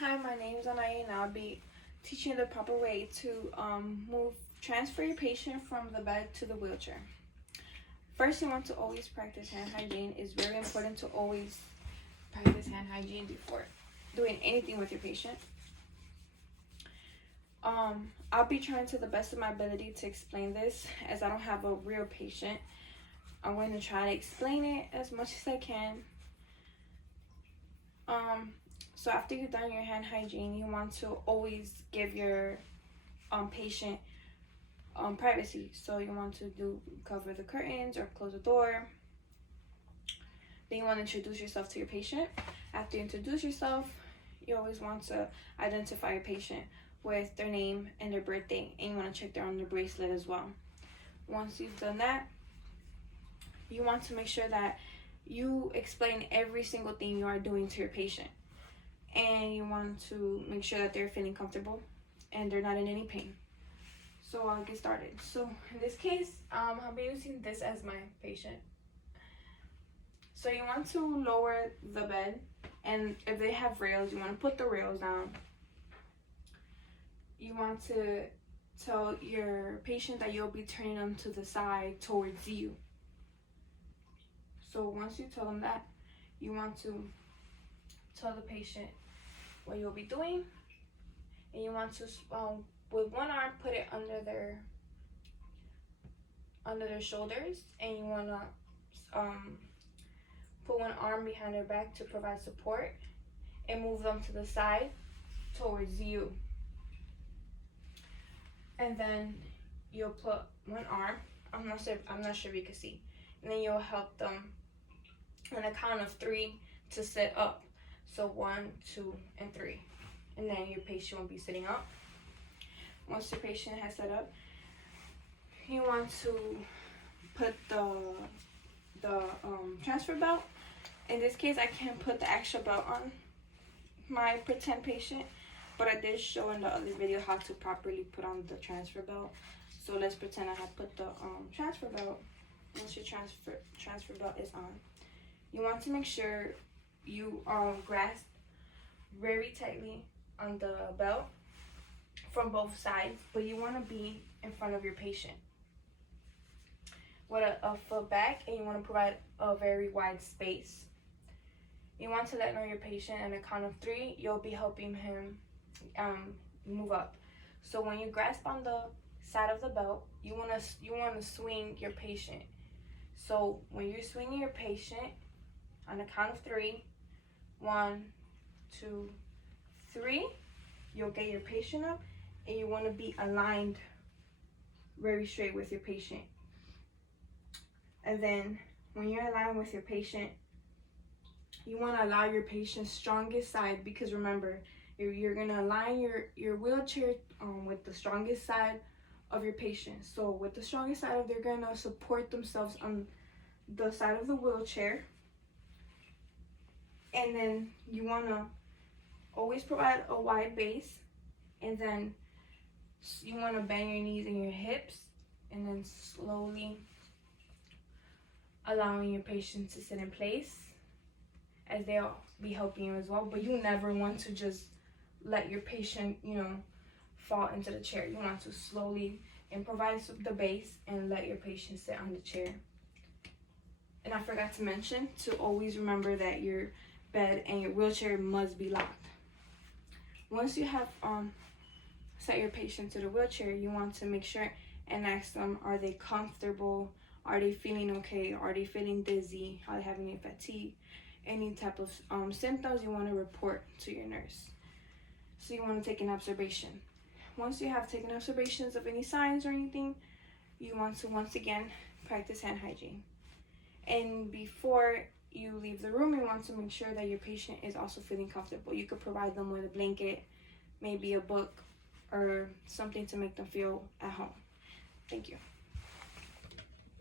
Hi, my name is Anaya and I'll be teaching you the proper way to transfer your patient from the bed to the wheelchair. First, you want to always practice hand hygiene. It's very important to always practice hand hygiene before doing anything with your patient. I'll be trying to the best of my ability to explain this as I don't have a real patient. I'm going to try to explain it as much as I can. So after you've done your hand hygiene, you want to always give your patient privacy. So you want to cover the curtains or close the door. Then you want to introduce yourself to your patient. After you introduce yourself, you always want to identify your patient with their name and their birthday, and you want to check they're on their bracelet as well. Once you've done that, you want to make sure that you explain every single thing you are doing to your patient, and you want to make sure that they're feeling comfortable and they're not in any pain. So I'll get started. So in this case, I'll be using this as my patient. So you want to lower the bed, and if they have rails, you want to put the rails down. You want to tell your patient that you'll be turning them to the side towards you. So once you tell them that, you want to tell the patient what you'll be doing, and you want to with one arm put it under their shoulders, and you want to put one arm behind their back to provide support, and move them to the side towards you. And then you'll put one arm, I'm not sure if you can see, and then you'll help them on a count of 3 to sit up. So 1, 2, and 3, and then your patient will be sitting up. Once your patient has set up, you want to put the transfer belt. In this case, I can't put the actual belt on my pretend patient, but I did show in the other video how to properly put on the transfer belt. So let's pretend I have put the transfer belt. Once your transfer belt is on, you want to make sure you grasp very tightly on the belt from both sides, but you want to be in front of your patient with a foot back, and you want to provide a very wide space. You want to let know your patient, and at the count of 3, you'll be helping him move up. So when you grasp on the side of the belt, you want to swing your patient. So when you're swinging your patient, on the count of 3, 1, 2, 3, you'll get your patient up, and you want to be aligned very straight with your patient. And then when you're aligned with your patient, you want to allow your patient's strongest side, because remember, you're going to align your wheelchair with the strongest side of your patient. So with the strongest side, they're going to support themselves on the side of the wheelchair. And then you want to always provide a wide base, and then you want to bend your knees and your hips, and then slowly allowing your patient to sit in place, as they'll be helping you as well. But you never want to just let your patient, fall into the chair. You want to slowly improvise the base and let your patient sit on the chair. And I forgot to mention to always remember that your bed and your wheelchair must be locked. Once you have set your patient to the wheelchair, you want to make sure and ask them, are they comfortable? Are they feeling okay? Are they feeling dizzy? Are they having any fatigue? Any type of symptoms you want to report to your nurse. So you want to take an observation. Once you have taken observations of any signs or anything, you want to once again practice hand hygiene. And before you leave the room, you want to make sure that your patient is also feeling comfortable. You could provide them with a blanket, maybe a book, or something to make them feel at home. Thank you.